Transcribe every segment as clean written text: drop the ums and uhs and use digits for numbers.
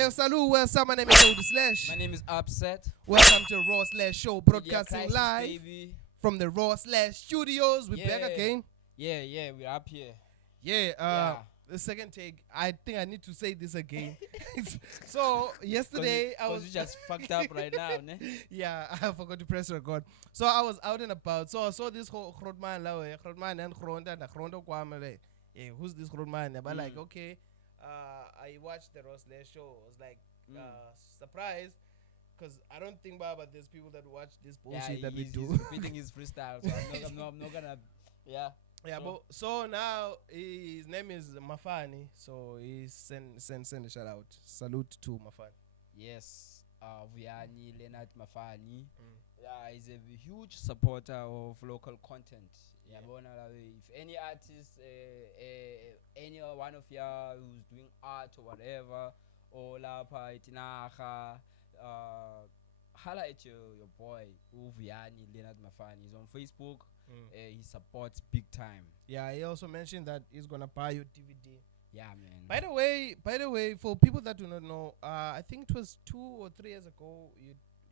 Hey, salut, what's up? My name is Odie Slash. My name is Upset. Welcome to Raw Slash Show, broadcasting Crisis, live baby. from the Raw Slash Studios. We're back Yeah. again. Yeah, we're up here. Yeah, the second take. I think I need to say this again. So yesterday I was we just fucked up right now, ne? Yeah, I forgot to press record. So I was out and about. So I saw this whole Grootman and Grondo Kwame. Hey, who's this Grootman? But like, okay, I watched the Raw Slash Show. I was like surprised. Because I don't think about there's people that watch this bullshit that we do. He's repeating his freestyle, so I'm not gonna. Yeah. Yeah, but so now his name is Mafani, so he send a shout out. Salute to Mafani. Yes. Vuyani Leonard Mafani. Yeah, he's a huge supporter of local content. Yeah. If any artist, any one of y'all who's doing art or whatever, or lapa itinaha, holla at your boy Vuyani Leonard Mafani. He's on Facebook. He supports big time. Yeah, he also mentioned that he's gonna buy your DVD. Yeah, man. By the way, for people that do not know, I think it was 2 or 3 years ago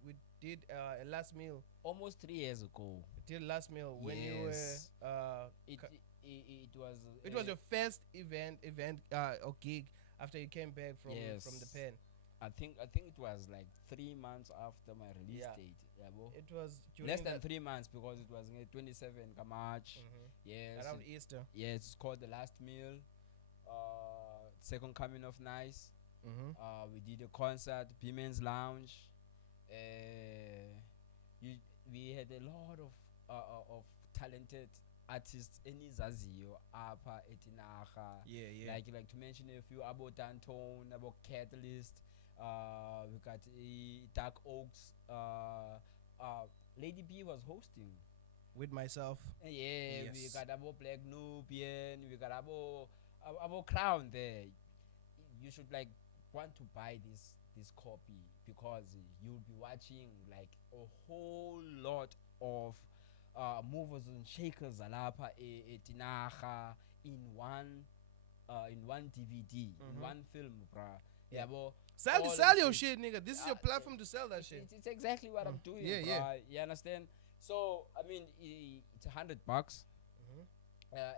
we did a last meal. Almost 3 years ago. We did last meal when you were. It was your first event or gig after you came back from the pen. I think it was like 3 months after my release date. Yeah, bro. It was less than 3 months because it was 27 March. Yes, around Easter. Yeah, it's called the last meal. Second coming of nice. We did a concert, Women's Lounge. We had a lot of talented artists in Izazio, Apa, Etinaha. Yeah. Like to mention a few, about Dantone, about Catalyst. We got Dark Oaks. Lady B was hosting with myself. Yeah, yes. We got about Black Nubian. We got about Crown there. You should like want to buy this copy because you'll be watching like a whole lot of movers and shakers alapa etinaha in one DVD, in one film, bruh. Yeah, but sell your shit, nigga. This is your platform to sell that shit. It's exactly what I'm doing, bruh. Yeah. You understand? So I mean, it's $100.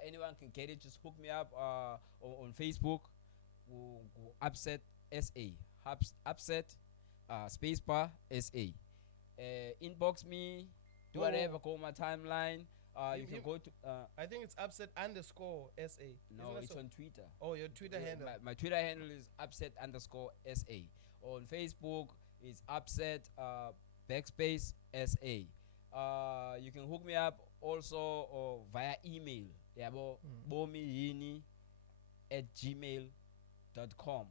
Anyone can get it. Just hook me up on Facebook. Upset SA. Upset spacebar SA. Inbox me. Do whatever. Go on my timeline. You can go to. I think it's upset _ SA. No, it's on Twitter. Oh, your Twitter handle. My Twitter handle is upset _ SA. On Facebook is upset backspace SA. You can hook me up also via email. Yeah, bomiyini @gmail.com.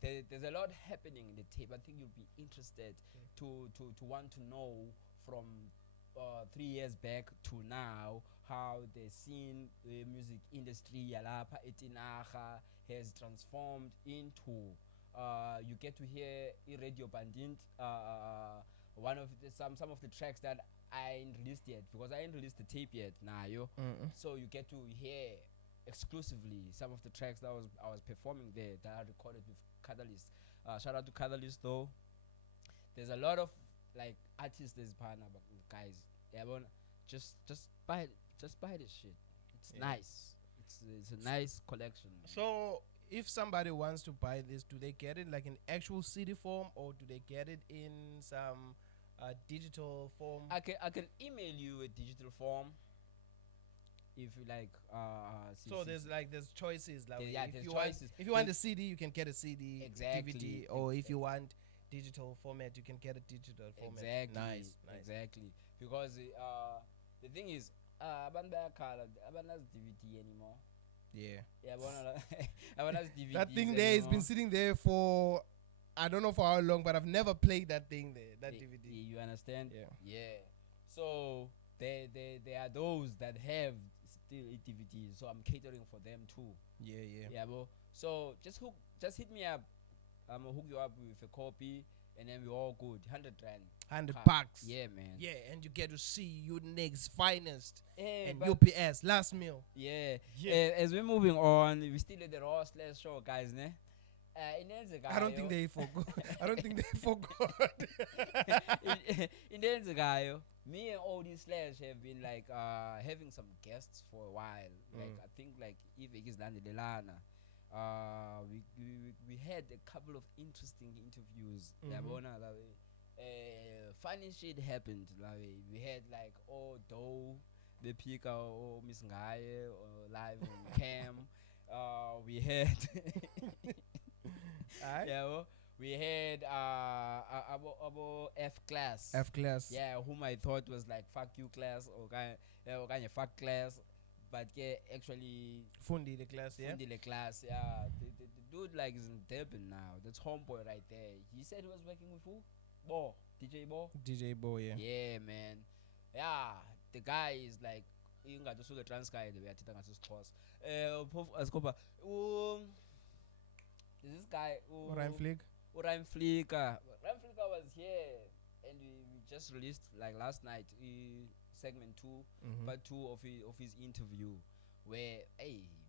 There's a lot happening in the tape. I think you'll be interested to want to know from 3 years back to now how the scene, the music industry yalapa etinaha has transformed into. You get to hear Radio Bandint, one of some of the tracks that I ain't released yet because I ain't released the tape yet. So you get to hear exclusively some of the tracks that I was performing there that I recorded with Catalyst. Shout out to Catalyst though. There's a lot of like artists there's partner guys. Yeah, but just buy this shit. It's nice. It's a nice collection. So if somebody wants to buy this, do they get it like in actual CD form or do they get it in some digital form? I can email you a digital form. If you like, so there's choices. Like there's choices. If you want a CD, you can get a CD, exactly. DVD, or if you want digital format, you can get a digital format. Exactly. Nice. Exactly. Because the thing is, abantu has DVD anymore. Yeah. Has DVD. That thing there has been sitting there for I don't know for how long, but I've never played that thing there. That DVD. You understand? Yeah. So there are those that have still DVDs, so I'm catering for them too. Yeah, bro. So just hit me up. I'm gonna hook you up with a copy, and then we're all good. 100 rand. 100 bucks. Yeah, man. Yeah, and you get to see your next finest and but UPS last meal. Yeah. As we're moving on, we still at the Raw Slash Show, guys, ne? I don't think they forgot. I don't think they forgot. in me and Odie Slash have been like having some guests for a while. Like I think like if it is Landelana, we had a couple of interesting interviews. Funny shit happened. Like we had like Doe, the Pika or Miss Ngaye or live on cam. We had we had our F class. F class. Yeah, whom I thought was like fuck you class or kind of fuck class, but yeah, actually Fundi the class. Yeah. Fundi the class. Yeah, the dude like is in Durban now. That's homeboy right there. He said he was working with who? Bo, DJ Bo. DJ Bo, yeah. Yeah, man. Yeah, the guy is like. You got to see the trans guy the way I think that's his course. This guy Ryan Flick. Ryan Flicker was here and we just released like last night segment 2 part 2 of his interview where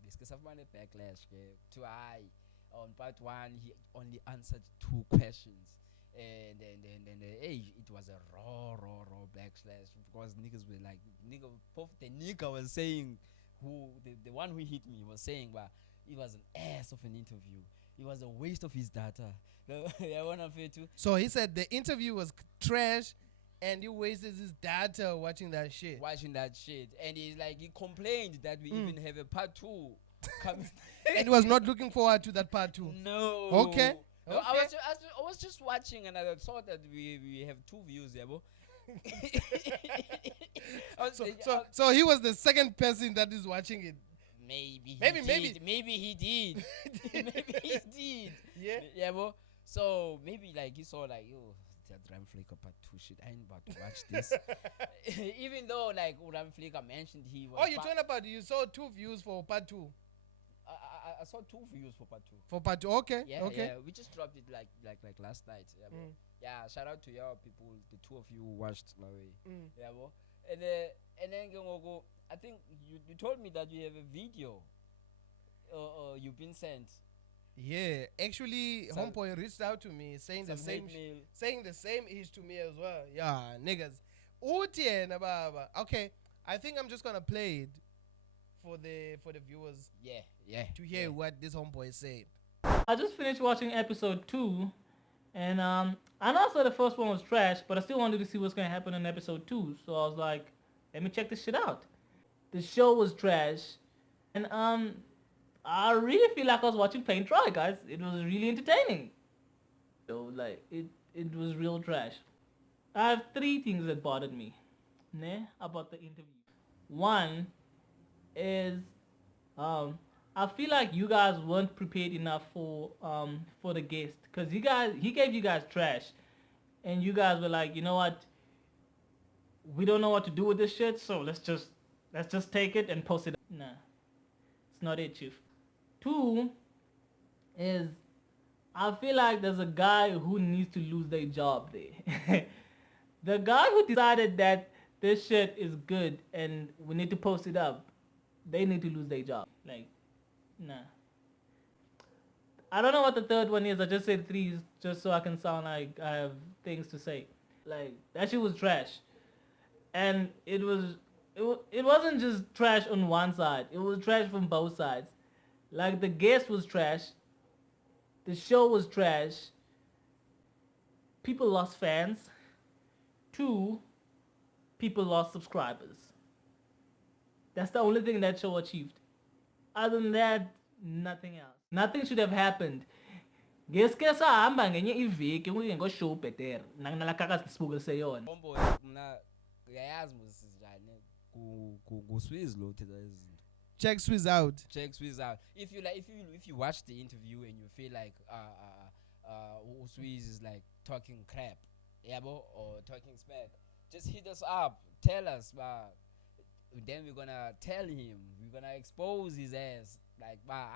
this case of money backlash to on part 1 he only answered 2 questions and then it was a raw backslash because niggas were like the nigga was saying who the one who hit me was saying but it was an ass of an interview. It was a waste of his data. So he said the interview was trash and he wasted his data watching that shit. And he's like, he complained that we even have a part 2 coming. And he was not looking forward to that part 2. No. Okay. No, I was just watching and I saw that we have 2 views there, bro. So he was the second person that is watching it. Maybe he did. Maybe he did. Yeah, bro. So maybe like he saw like that Ram Flicker part 2 shit. I ain't about to watch this. Even though like Ram Flicker mentioned he was. Oh, you're talking about you saw 2 views for part 2. I saw 2 views for part 2. For part 2, okay. Yeah, okay. Yeah. We just dropped it like last night. Yeah, bro. Yeah. Shout out to your people, the 2 of you who watched my way. Yeah, bro. And then go. I think you told me that you have a video. You've been sent. Yeah, actually, homeboy reached out to me saying the same ish to me as well. Yeah, niggas. Okay, I think I'm just gonna play it for the viewers. Yeah. To hear what this homeboy said. I just finished watching episode 2, and I know I said the first one was trash, but I still wanted to see what's gonna happen in episode 2. So I was like, let me check this shit out. The show was trash, and I really feel like I was watching paint dry, guys. It was really entertaining. So like it was real trash. I have 3 things that bothered me, about the interview. One is I feel like you guys weren't prepared enough for the guest, because he gave you guys trash, and you guys were like, you know what, we don't know what to do with this shit, so let's just take it and post it. Nah, it's not it, chief. 2 is I feel like there's a guy who needs to lose their job there. The guy who decided that this shit is good and we need to post it up, they need to lose their job. Like, nah. I don't know what the third one is. I just said 3 just so I can sound like I have things to say. Like, that shit was trash. And it wasn't just trash on one side. It was trash from both sides. Like, the guest was trash. The show was trash. People lost fans. 2, people lost subscribers. That's the only thing that show achieved. Other than that, nothing else. Nothing should have happened. Ngeske sahamba ngenye iviki ngokushow better. Nanginalakaka sibukele seyona. Homeboy mna uyayazi musizijane ku Swiss lo thetha izinto. Check Swiss out. If you watch the interview and you feel like Swiss is like talking crap, or talking smack, just hit us up. Tell us, then we're gonna tell him. We're gonna expose his ass. Like, but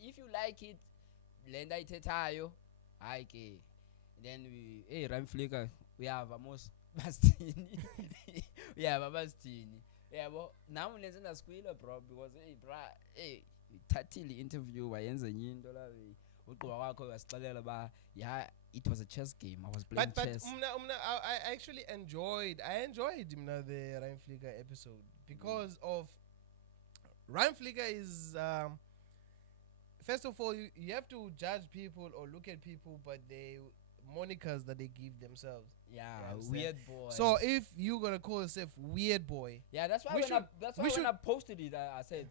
if you like it, lenda ithethayo, ayike. Then Ram Flicker, we have almost Bastini. We have a Bastini. Yeah, but now let's not squeal, bro, because thathile interview wayenza enye into la ugqiba kwakho wasixelela ba yeah it was a chess game. I was playing But chess. I actually enjoyed the Ryan Flicker episode because of Ryan Flicker is first of all you have to judge people or look at people but the monikers that they give themselves. Yeah, You understand? weird boy. So if you're gonna call yourself weird boy, yeah, that's why we when I posted it, I said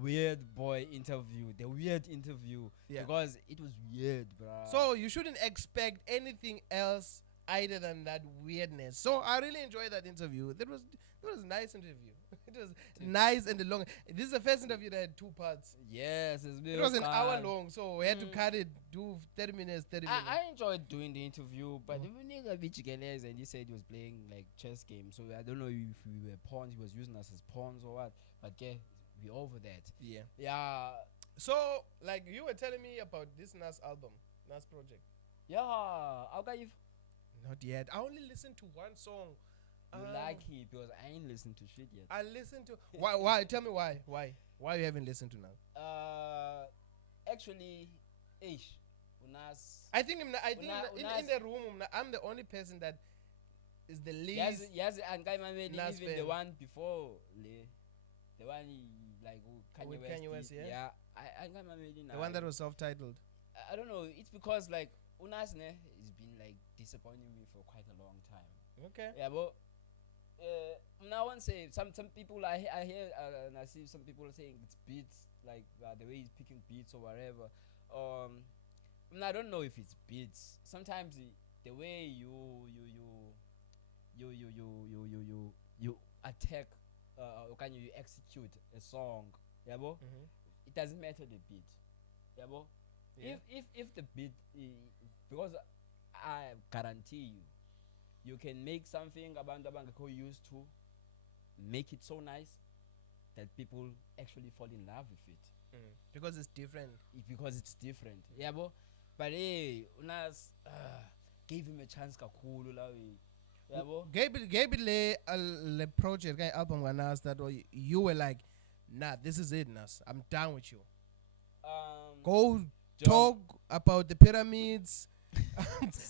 weird boy interview, the weird interview, Yeah. because it was weird, bruh. so you shouldn't expect anything else other than that weirdness. So I really enjoyed that interview. It was a nice interview. It was nice and long. This is the first interview that had 2 parts. yes, It was an hour long, so we had to cut it, do 30 minutes, 30 minutes. I enjoyed doing the interview, but the nigga Vichigeles and he said he was playing like chess games. So I don't know if we were pawns, he was using us as pawns or what. But yeah, we over that. Yeah. Yeah. So, like you were telling me about this Nas album, Nas project. Yeah. How can you Not yet. I only listened to one song. like it? Because I ain't listened to shit yet. I listened to why? Tell me why? Why you haven't listened to Nas? Actually, ish. Unas. I think in the room I'm the only person that is the least. Yes, and Guy Mamedi, Nas even fan. the one before the one like With Kanye Kanye West. West, yeah? I Guy Mamedi now. The one that was self-titled. I don't know. It's because like Unas ne has been like disappointing me for quite a long time. Okay. Yeah, but now one say some people I hear and I see some people saying it's beats like the way he's picking beats or whatever. I don't know if it's beats. Sometimes the way you attack or can you execute a song, yeah, bo? It doesn't matter the beat, yeah, bo? Yeah. If the beat because I guarantee you can make something abantu abangekho used to make it so nice that people actually fall in love with it. Because it's different. Because it's different, yeah, bo? But hey, Unas gave him a chance kakhulu la we, yeah, bo? Gabe le project guy album when Nas that you were like, nah, this is it, Nas. I'm done with you. Go talk about the pyramids,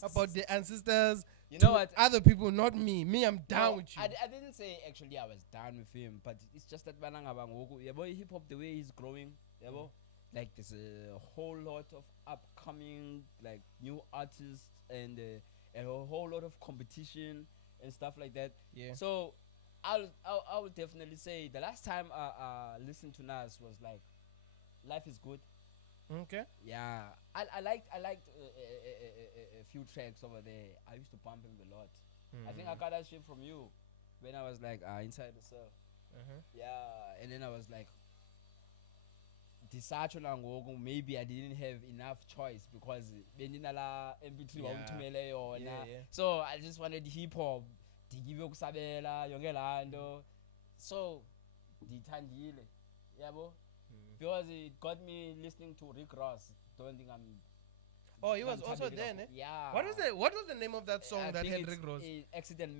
about the ancestors. You know what? Other people, not me. Me, I'm down with you. I didn't say actually I was done with him, but it's just that yeah, boy, hip hop the way he's growing, yeah, boy, like there's a whole lot of upcoming like new artists and a whole lot of competition and stuff like that. Yeah. So I would definitely say the last time I listened to Nas was like Life is Good. Okay. Yeah, I liked a few tracks over there. I used to pump him a lot. I think I got that shit from you when I was like Inside the Cell. Yeah, and then I was like, maybe I didn't have enough choice because MP3 Yeah. so I just wanted hip hop. So dithandile, yabo. Because it got me listening to Rick Ross. Don't think I'm. Oh, he was also there, ne? Yeah. What was the name of that song that had Rick Ross? Accident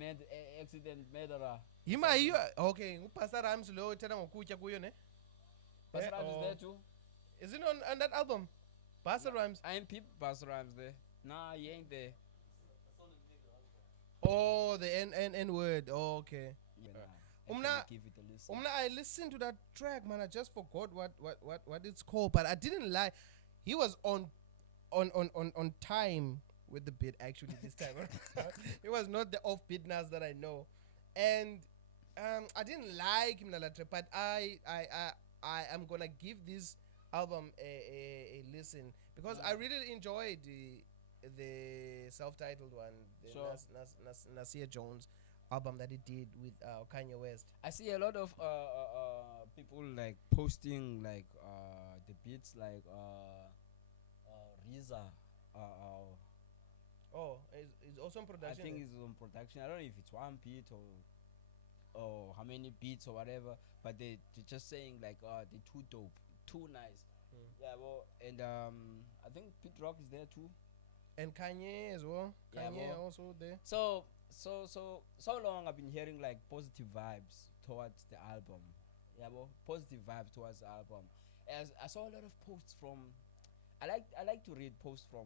Murderer. Okay, Pastor Rhymes lo tena ngokutya kuyo ne? Pastor Rhymes is there too. Is it on that album? Pastor Rhymes. I ain't peep Pastor Rhymes there. Nah, he ain't there. Oh, the N word. Oh, okay. Yeah, give it a listen. I listened to that track, man. I just forgot what it's called, but I didn't lie. He was on time with the beat actually this time. It was not the offbeat Nas that I know, and I didn't like him that track, but I am gonna give this album a listen because I really enjoyed the self-titled one, the Sure. Nasir Jones album that he did with Kanye West. I see a lot of people like posting like the beats like Riza. Oh, it's also in production. I think it's on production. I don't know if it's one beat or how many beats or whatever, but they're just saying like they're too dope, too nice. Yeah, well, and I think Pete Rock is there too. And Kanye as well. Yeah, Kanye well. also there. So long I've been hearing like positive vibes towards the album. Yeah, well, positive vibes towards the album. As I saw a lot of posts from, I like to read posts from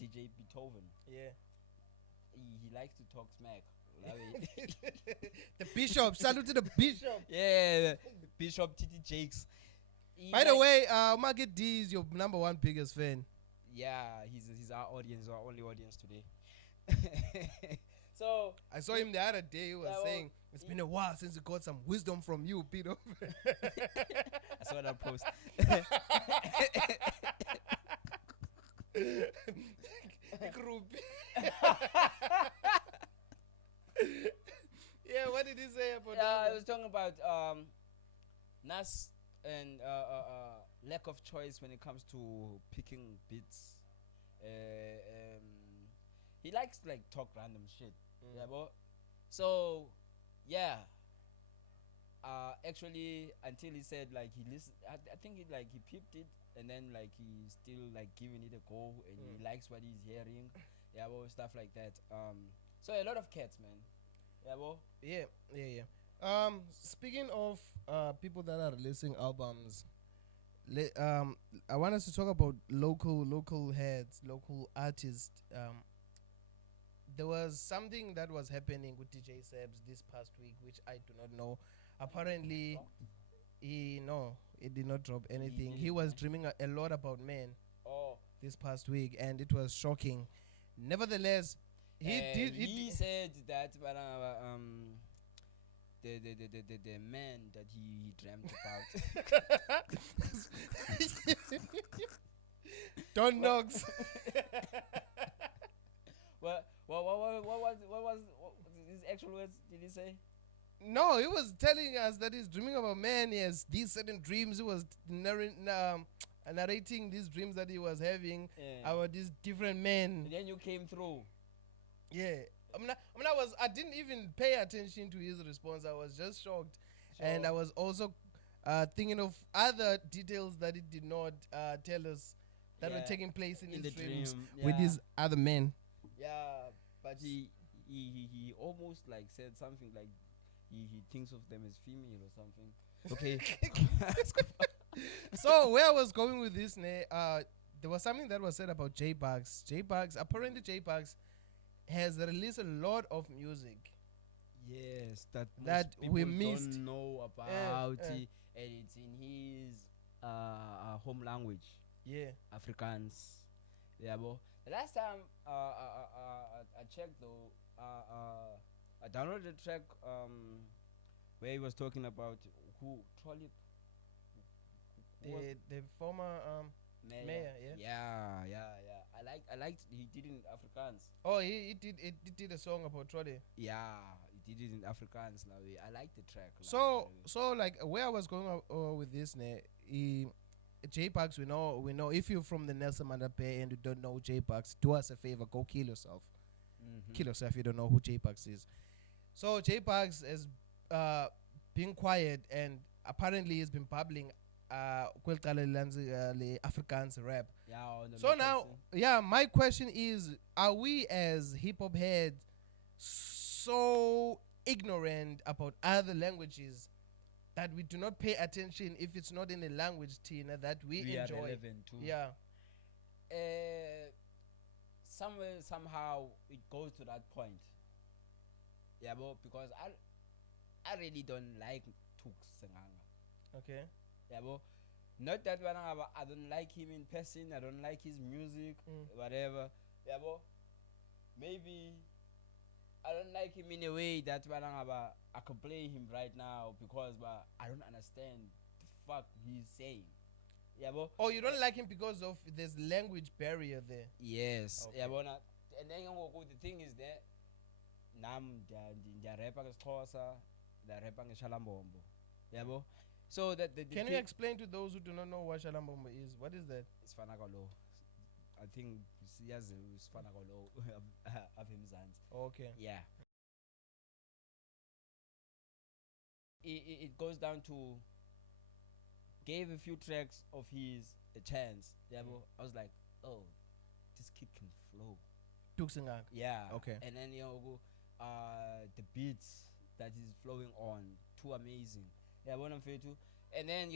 DJ Beethoven. Yeah. He likes to talk smack. The bishop. Salute to the bishop. Yeah, Bishop Titi Jakes. By the way, Market D is your number one biggest fan. Yeah, he's our audience, our only audience today. So I saw him the other day. He was saying it's been a while since he got some wisdom from you, Peter. I saw that post. Yeah, what did he say about Yeah, that? I was talking about Nas and lack of choice when it comes to picking beats. He likes to like talk random shit. Yeah, but so yeah. Actually, until he said like he listened, I think he like he peeped it and then like he's still like giving it a go and he likes what he's hearing. Yeah, well, stuff like that. So a lot of cats, man. Yeah, well. Yeah. Speaking of people that are releasing albums, I want us to talk about local heads, local artists. There was something that was happening with DJ Sebs this past week, which I do not know. Apparently, he did not drop anything. He was dreaming a lot about men this past week, and it was shocking. Nevertheless, he said that the man that he dreamt about. Don Knox. What was his actual words? Did he say? No, he was telling us that he's dreaming about men. He has these certain dreams. He was narrating these dreams that he was having about these different men. And then you came through. Yeah. I didn't even pay attention to his response. I was just shocked. And I was also thinking of other details that he did not tell us that were taking place in his dreams with these other men. Yeah, but he almost like said something like he thinks of them as female or something. Okay. So where I was going with this, there was something that was said about J-Bugs. Apparently J-Bugs has released a lot of music. Yes, that we most missed. Don't know about and it's in his home language. Yeah, Afrikaans. Yeah, but the last time I checked though, I downloaded the track where he was talking about who Trolley. The former mayor. Yeah. I liked he did it in Afrikaans. Oh, he did a song about Trolley. Yeah, he did it in Afrikaans. I like the track. So like where I was going with this, J-Bugs, we know if you're from the Nelson Mandela Bay and you don't know J-Bugs, do us a favor, go kill yourself. Kill yourself if you don't know who J-Bugs is. So J-Bugs has been quiet and apparently he's been babbling Afrikaans rap. So now, my question is, are we as hip-hop heads so ignorant about other languages that we do not pay attention if it's not in a language, Tina, that we enjoy? Are relevant too. Yeah. Somehow it goes to that point. Yeah, but because I really don't like Tux Senganga. Okay. Yeah, but not that I don't like him in person. I don't like his music, whatever. Yeah, but maybe I don't like him in a way that I can play him right now because I don't understand the fuck he's saying. Yeah, but you don't like him because of there's language barrier there. Yes. Okay. Yeah, but and then the thing is that nam dia rapper ngeXhosa, dia rapper ngeShalambombo. Yeah, but so that can you explain to those who do not know what Shalambombo is? What is that? It's Fanagalo. I think it's Fanagalo of himself. Okay. Yeah. It goes down to gave a few tracks of his a chance. Yeah, but I was like, oh, this kid can flow. Tuxingak. Yeah. Okay. And then the beats that he's flowing on, too amazing. Yeah, one of it too. And then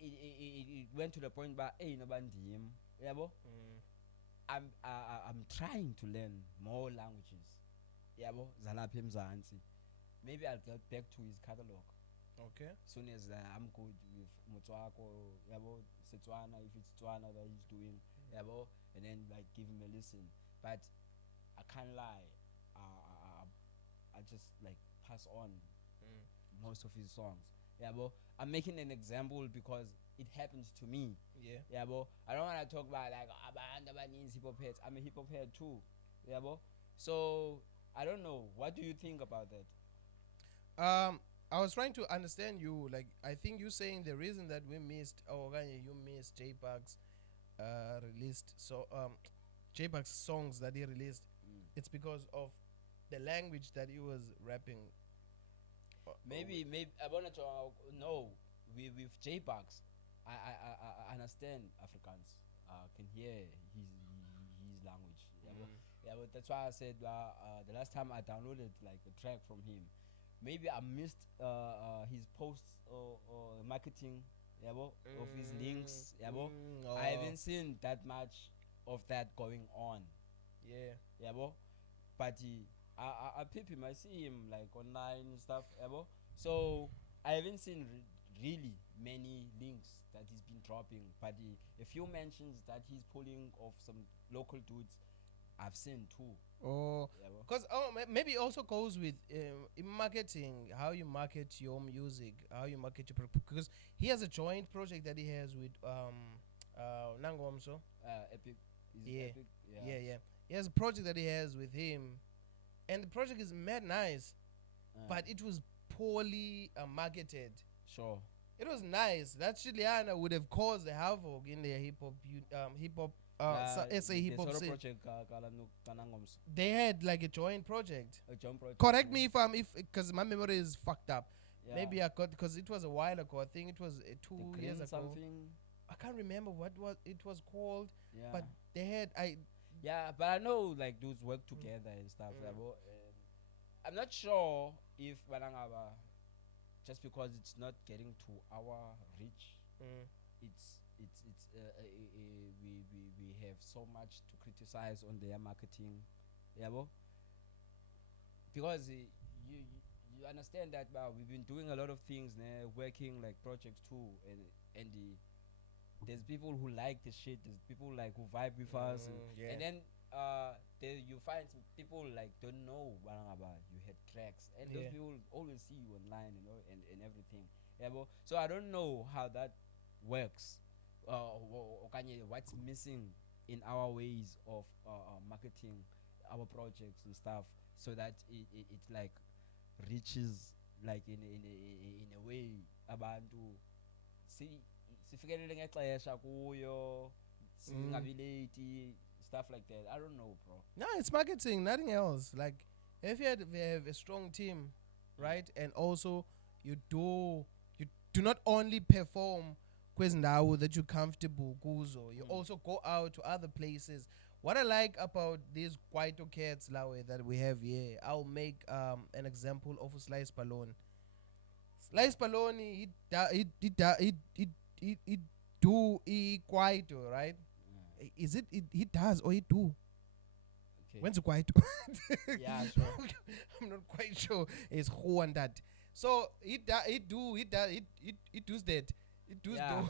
it went to the point where hey no bandim yabo I'm trying to learn more languages yabo zalapha eMzansi. Maybe I'll get back to his catalog Okay. soon as I'm good with Motswako yabo Setswana if it's Tswana that he's doing yabo, and then like give him a listen. But I can't lie, I just like pass on most of his songs. Yeah, but I'm making an example because it happens to me. Yeah. Yeah, but I don't want to talk about like hip hop heads. I'm a hip hop head too. Yeah, but so I don't know. What do you think about that? I was trying to understand you. Like, I think you saying the reason that we missed, you missed J-Bugs released J-Bugs songs that he released. It's because of the language that he was rapping. Maybe I wanted to know with J-Bugs. I understand Afrikaans. Can hear his language. Yeah, but that's why I said the last time I downloaded like a track from him, maybe I missed his posts or marketing, of his links, I haven't seen that much of that going on. Yeah. But I peep him, I see him like online and stuff, so I haven't seen really many links that he's been dropping, but a few mentions that he's pulling off some local dudes I've seen too. Because maybe it also goes with in marketing, how you market your music, how you market your because he has a joint project that he has with Nangomso. Epic. Yeah. Epic? Yeah. He has a project that he has with him, and the project is mad nice, but it was poorly marketed. Sure. It was nice. That Juliana would have caused the havoc in their hip hop SA hip hop scene. They had like a joint project. Correct me if because my memory is fucked up. Yeah. Maybe I got because it was a while ago. I think it was 2 years ago. Something. I can't remember what it was called. Yeah. But they had Yeah, but I know like those work together and stuff. I'm not sure if Balangaba, just because it's not getting to our reach, we have so much to criticize on their marketing, because you understand that we've been doing a lot of things now, working like projects too, and there's people who like the shit, there's people like who vibe with us, and then you find some people like don't know about you had tracks, and those people always see you online, and everything. So I don't know how that works, what's missing in our ways of marketing our projects and stuff, so that it like reaches like in a way abantu sifikelele ngexesha kuyo, singabi late, stuff like that. I don't know, bro. No, it's marketing, nothing else. Like if you have a strong team, right, and also you do not only perform kwezindawo that you're comfortable kuzo, you also go out to other places. What I like about these Kwaito cats that we have here, I'll make an example of Slice Balone. Slice Balone, he do Kwaito, right? Is it he does or he do? Okay. When's Kwaito? Yeah, sure. I'm not quite sure. It's who and that. So he does that. He does Yeah.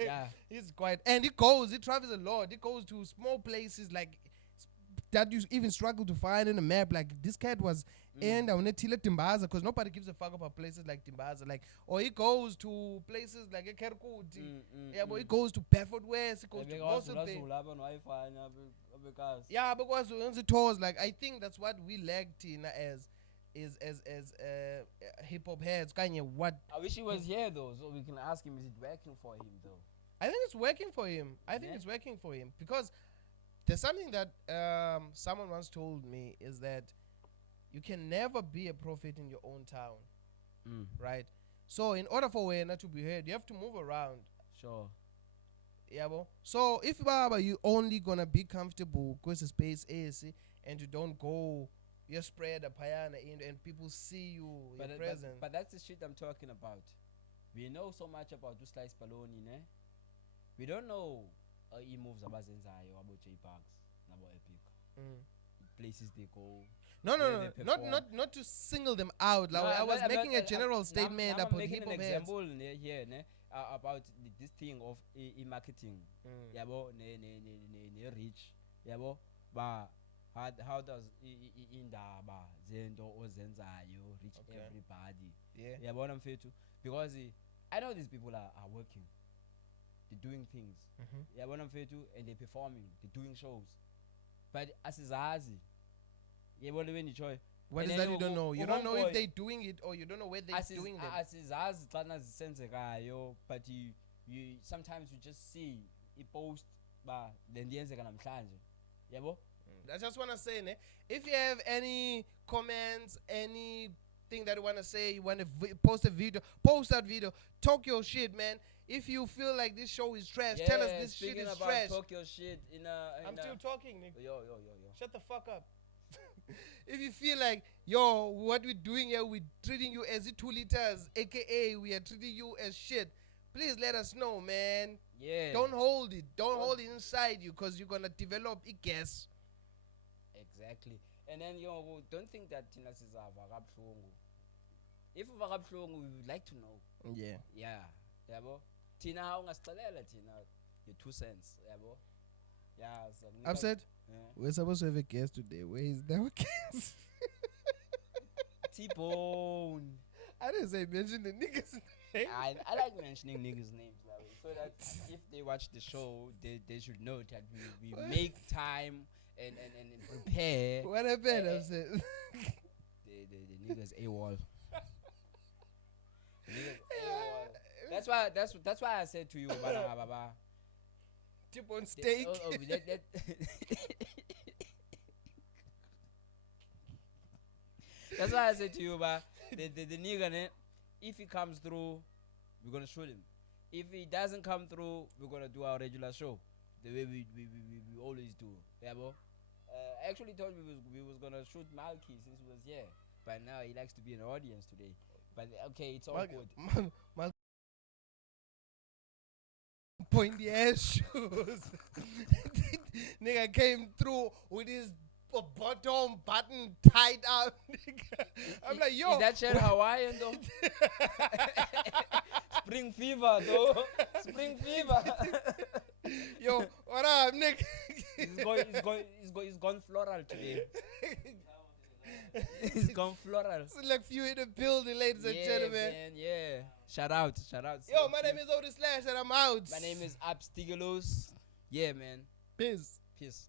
Yeah. He's quiet, and he travels a lot. He goes to small places like that you even struggle to find in a map. Like this cat was in Tile Timbaza, because nobody gives a fuck about places like Timbaza. Like, or he goes to places like Ekerkuti. But he goes to Bedford West. He goes to Gossip Bay. Yeah, because on the tours, like I think that's what we lacked in as hip hop heads. Kanye, what? I wish he was here though, so we can ask him. Is it working for him though? I think it's working for him. It's working for him because there's something that someone once told me is that you can never be a prophet in your own town, right? So in order for Wena to be heard, you have to move around. Sure. Yeah, bo. So if you only gonna be comfortable because the space is, and you don't go, you spread a payana in and people see you, your presence. But that's the shit I'm talking about. We know so much about to slice baloney, ne? We don't know moves abazenzayo abo J Bugs, nabo Epic. Places they go. No, where they perform. not to single them out. Like, No, I was making a I'm- general I'm statement I'm about making hip an hop heads. example here, ne, about this thing of marketing. Yabo, ne reach. Yabo, ba how does indaba zento ozenzayo reach Okay. everybody? Yeah. Yabo, what I'm saying too, because I know these people are working. They're doing things. Yeah, what I'm saying too, and they're performing. They're doing shows. But asizazi. Yeah, what do you try? What is that you don't know? You don't know if they're doing it or you don't know where they're doing them. Asizazi xana zisenzekayo, but you sometimes you just see a post ba lendiyenzeka namhlanje. Yabo? I just want to say, ne, if you have any comments, anything that you want to say, you want to post a video, post that video, talk your shit, man. If you feel like this show is trash, tell us this shit is trash. Talk your shit I'm still talking, nigga. Yo. Shut the fuck up. If you feel like, yo, what we're doing here, we're treating you as 2 liters, aka we are treating you as shit, please let us know, man. Yeah. Don't hold it. Don't hold it inside you, because you're going to develop a gas. Exactly. And then, don't think that Tina is a vagabshongo. If a vagabshongo, we would like to know. Yeah. Yeah. Yabo. Tina, Tina, your 2 cents. Yabo. Yeah. So Upset? Yeah. We're supposed to have a guest today. Where is our guest? T-Bone. I didn't say mention the niggas' name. I like mentioning niggas' names that way, so that if they watch the show, they should know that we make time and prepare. What happened, Upset? The niggas AWOL. Niggas AWOL. That's why I said to you, Baba. Tip on steak. That's why I said to you, the nigga, ne, if he comes through, we're gonna shoot him. If he doesn't come through, we're gonna do our regular show, the way we always do. Yeah, bro. I actually thought we was gonna shoot Malky since he was here, but now he likes to be in the audience today. But okay, it's all good. Pointy ass shoes. Nigga came through with his bottom button tied up. Nigga. I'm like, yo. Is that shirt Hawaiian though? Spring fever though. Spring fever. Yo, what up, nigga? He's gone floral today. He's gone floral. Select few in the building, ladies and gentlemen. Man, yeah. Shout out. Yo, my name is Otis Slash and I'm out. My name is Abstigelos. Yeah, man. Peace. Peace.